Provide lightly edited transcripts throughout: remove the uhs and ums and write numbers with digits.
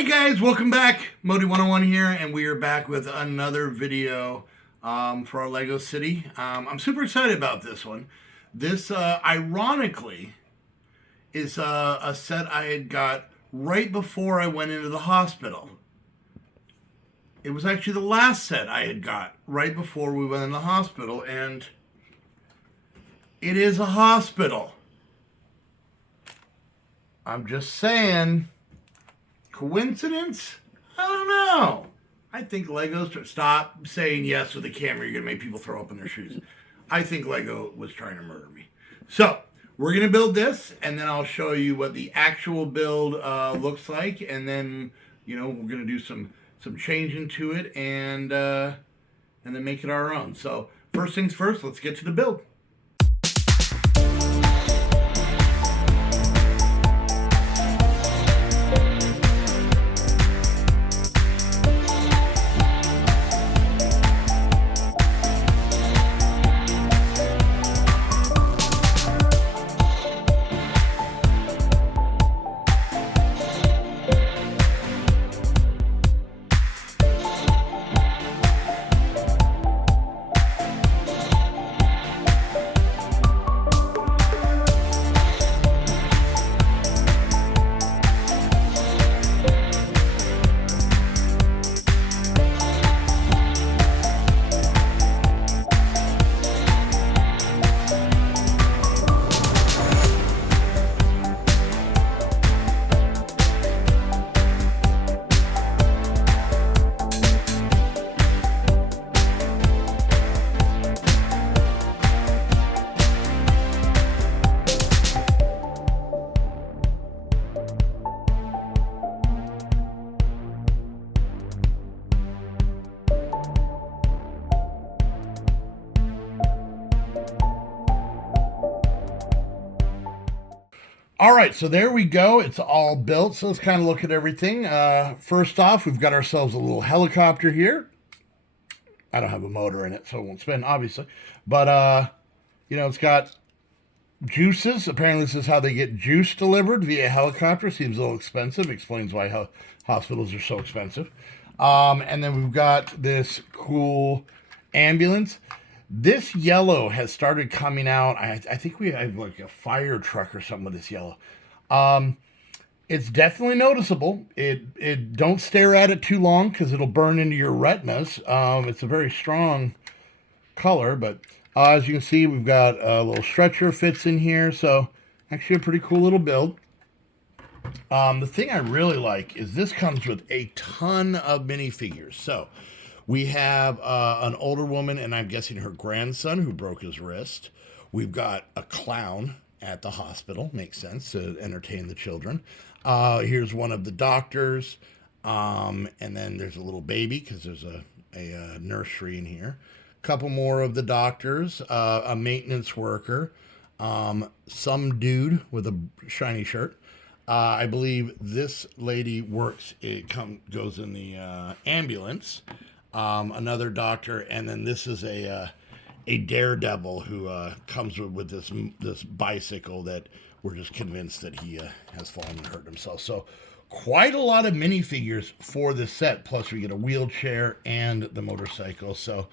Hey guys, welcome back. Modi 101 here, and we are back with another video for our Lego City. I'm super excited about this one. This, ironically, is a set I had got right before I went into the hospital. It was actually the last set I had got right before we went in the hospital, and it is a hospital. I'm just saying. Coincidence? I don't know. I think Legos... Stop saying yes with the camera. You're going to make people throw up in their shoes. I think Lego was trying to murder me. So, we're going to build this, and then I'll show you what the actual build looks like, and then, you know, we're going to do some changing to it, and then make it our own. So, first things first, let's get to the build. All right, so there we go. It's all built. So let's kind of look at everything. First off, we've got ourselves a little helicopter here. I don't have a motor in it, so it won't spin, obviously. But, you know, it's got juices. Apparently this is how they get juice delivered via helicopter. Seems a little expensive. Explains why hospitals are so expensive. And then we've got this cool ambulance. This yellow has started coming out. I think we have like a fire truck or something with this yellow. It's definitely noticeable. It don't stare at it too long because it'll burn into your retinas. It's a very strong color, but as you can see, we've got a little stretcher fits in here. So actually a pretty cool little build. The thing I really like is this comes with a ton of minifigures. So we have an older woman, and I'm guessing her grandson, who broke his wrist. We've got a clown at the hospital. Makes sense to entertain the children. Here's one of the doctors. And then there's a little baby, because there's a nursery in here. A couple more of the doctors. A maintenance worker. Some dude with a shiny shirt. I believe this lady works, goes in the ambulance. Another doctor, and then this is a daredevil who comes with this bicycle that we're just convinced that he has fallen and hurt himself. So quite a lot of minifigures for this set. Plus we get a wheelchair and the motorcycle. So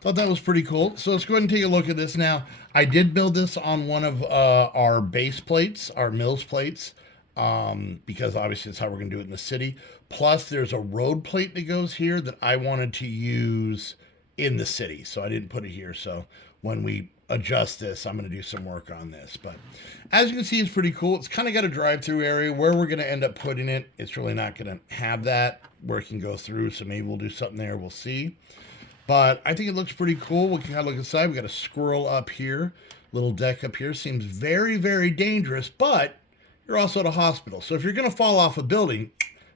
thought that was pretty cool. So let's go ahead and take a look at this now. I did build this on one of our base plates, our Mills plates. Because obviously that's how we're going to do it in the city. Plus there's a road plate that goes here that I wanted to use in the city, so I didn't put it here. So when we adjust this, I'm going to do some work on this. But as you can see, it's pretty cool. It's kind of got a drive-through area. Where we're going to end up putting it, it's really not going to have that where it can go through, so maybe we'll do something there. We'll see. But I think it looks pretty cool. We can kind of look inside. We got a squirrel up here, little deck up here. Seems very, very dangerous, but you're also at a hospital. So if you're going to fall off a building,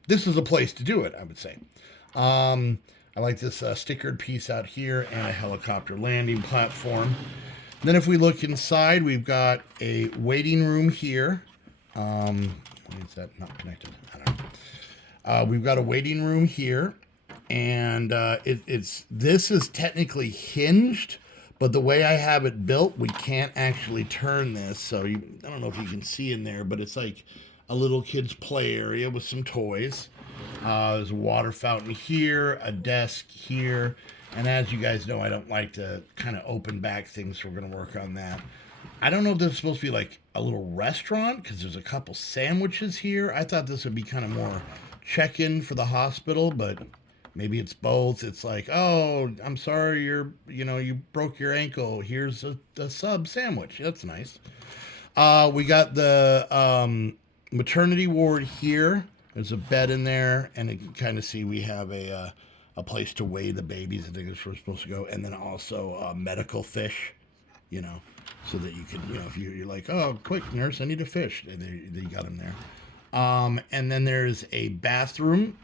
this is a place to do it, I would say. I like this stickered piece out here and a helicopter landing platform. Then if we look inside, we've got a waiting room here. Why is that not connected? I don't know. We've got a waiting room here. And this is technically hinged, but the way I have it built, we can't actually turn this. So I don't know if you can see in there, but it's like a little kid's play area with some toys. There's a water fountain here, a desk here. And as you guys know, I don't like to kind of open back things, so we're going to work on that. I don't know if this is supposed to be like a little restaurant because there's a couple sandwiches here. I thought this would be kind of more check-in for the hospital, but maybe it's both. It's like, oh, I'm sorry, you broke your ankle. Here's a sub sandwich. That's nice. We got the maternity ward here. There's a bed in there, and you can kind of see we have a place to weigh the babies. I think that's where we're supposed to go, and then also medical fish, you know, so that you can, if you're like, oh, quick nurse, I need a fish, they got them there. And then there's a bathroom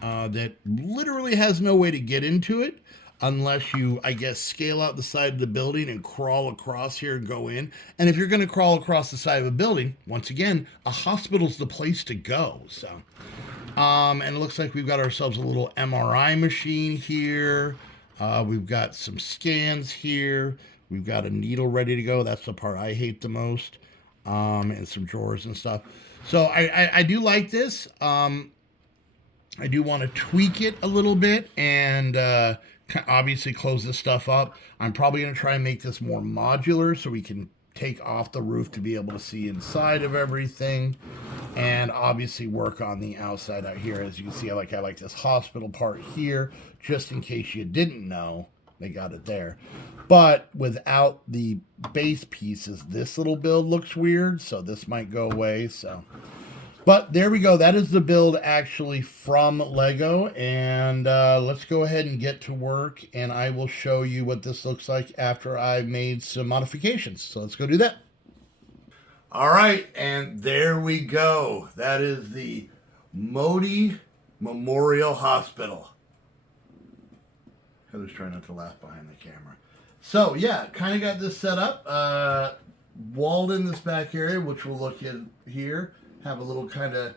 that literally has no way to get into it unless you, I guess, scale out the side of the building and crawl across here and go in. And if you're going to crawl across the side of a building, once again, a hospital's the place to go. So, and it looks like we've got ourselves a little MRI machine here. We've got some scans here. We've got a needle ready to go. That's the part I hate the most. And some drawers and stuff. So I do like this. I do want to tweak it a little bit and obviously close this stuff up. I'm probably going to try and make this more modular so we can take off the roof to be able to see inside of everything, and obviously work on the outside out here. As you can see, I like this hospital part here, just in case you didn't know, they got it there. But without the base pieces, this little build looks weird, so this might go away. But there we go. That is the build actually from Lego. And let's go ahead and get to work. And I will show you what this looks like after I've made some modifications. So let's go do that. All right. And there we go. That is the Modi Memorial Hospital. Heather's trying not to laugh behind the camera. So yeah, kind of got this set up. Walled in this back area, which we'll look at here. Have a little kind of,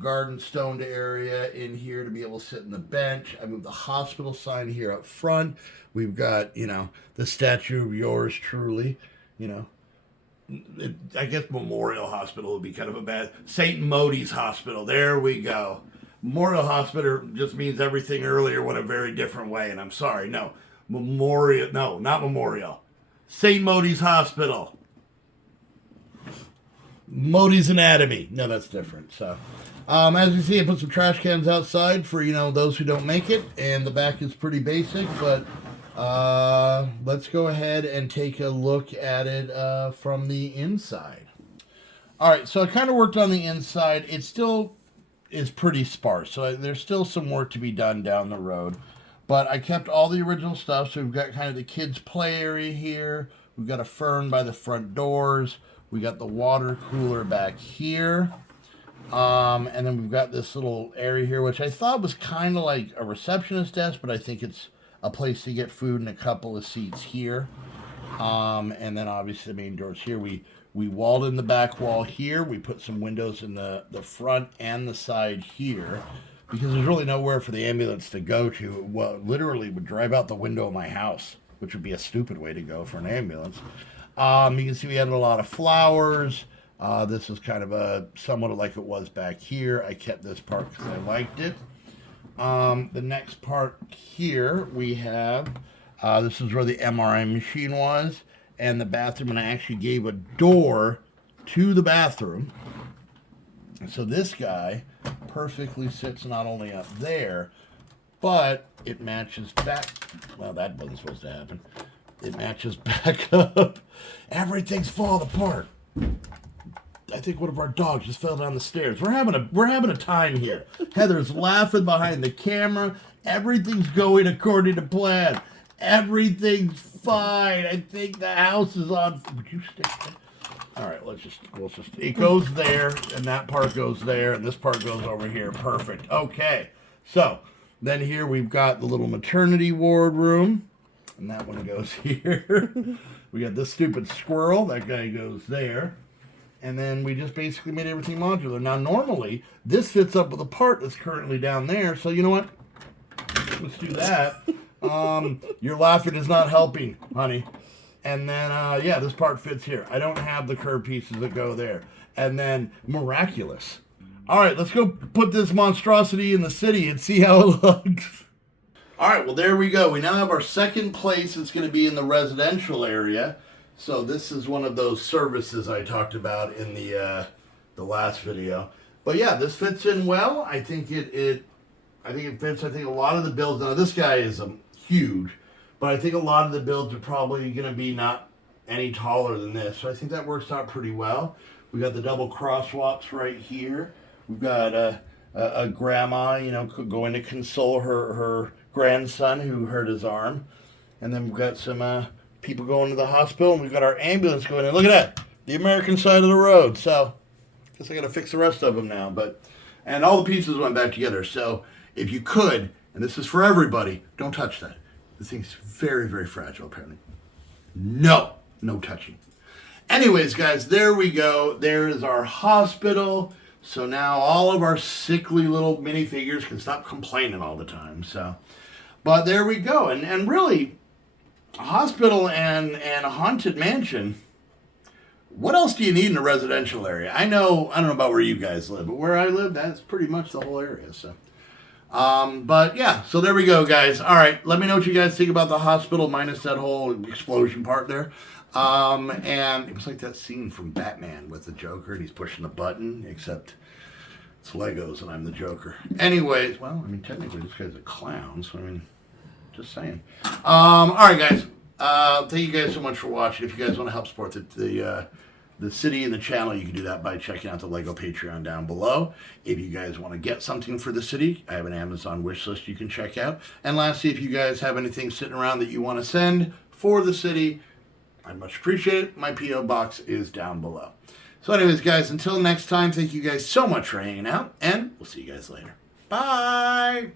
garden stoned area in here to be able to sit in the bench. I moved the hospital sign here up front. We've got, the statue of yours truly, I guess Memorial Hospital would be kind of a bad, St. Modi's Hospital. There we go. Memorial Hospital just means everything earlier went a very different way. And I'm sorry. No, Memorial. No, not Memorial. St. Modi's Hospital. Modi's Anatomy. No, that's different. So, as you see, I put some trash cans outside for, those who don't make it. And the back is pretty basic, but let's go ahead and take a look at it from the inside. All right, so I kind of worked on the inside. It still is pretty sparse, so there's still some work to be done down the road. But I kept all the original stuff, so we've got kind of the kids' play area here. We've got a fern by the front doors. We got the water cooler back here. And then we've got this little area here, which I thought was kind of like a receptionist desk, but I think it's a place to get food and a couple of seats here. And then obviously the main doors here. We walled in the back wall here. We put some windows in the front and the side here because there's really nowhere for the ambulance to go to. Well, literally would drive out the window of my house, which would be a stupid way to go for an ambulance. You can see we added a lot of flowers. This is kind of somewhat like it was back here. I kept this part because I liked it. The next part here we have, this is where the MRI machine was and the bathroom, and I actually gave a door to the bathroom. So this guy perfectly sits not only up there, but it matches back. Well, that wasn't supposed to happen. It matches back up. Everything's falling apart. I think one of our dogs just fell down the stairs. We're having a time here. Heather's laughing behind the camera. Everything's going according to plan. Everything's fine. I think the house is on. Would you stick there? All right, let's just. It goes there, and that part goes there, and this part goes over here. Perfect. Okay. So then here we've got the little maternity ward room. And that one goes here. We got this stupid squirrel. That guy goes there. And then we just basically made everything modular. Now, normally, this fits up with a part that's currently down there. So, you know what? Let's do that. Your laughing is not helping, honey. And then, yeah, this part fits here. I don't have the curved pieces that go there. And then, miraculous. All right, let's go put this monstrosity in the city and see how it looks. All right, well, there we go. We now have our second place. It's going to be in the residential area. So this is one of those services I talked about in the last video. But yeah, this fits in well. I think it fits. I think a lot of the builds. Now this guy is huge, but I think a lot of the builds are probably going to be not any taller than this. So I think that works out pretty well. We got the double crosswalks right here. We've got a grandma, going to console her grandson who hurt his arm, and then we've got some people going to the hospital, and we've got our ambulance going in. Look at that, the American side of the road. So I guess I got to fix the rest of them now. And all the pieces went back together. So if you could, and this is for everybody, don't touch that. This thing's very, very fragile, apparently. No touching. Anyways, guys, there we go. There is our hospital. So now all of our sickly little minifigures can stop complaining all the time. So, but there we go. And really, a hospital and a haunted mansion. What else do you need in a residential area? I don't know about where you guys live, but where I live, that's pretty much the whole area. So, but yeah, so there we go, guys. All right, let me know what you guys think about the hospital minus that whole explosion part there. And it was like that scene from Batman with the Joker, and he's pushing the button, except it's Legos and I'm the Joker. Anyways, well, I mean, technically this guy's a clown, so I mean, just saying. All right, guys. Thank you guys so much for watching. If you guys want to help support the city and the channel, you can do that by checking out the Lego Patreon down below. If you guys want to get something for the city, I have an Amazon wish list you can check out. And lastly, if you guys have anything sitting around that you want to send for the city, I'd much appreciate it. My P.O. box is down below. So anyways, guys, until next time, thank you guys so much for hanging out, and we'll see you guys later. Bye!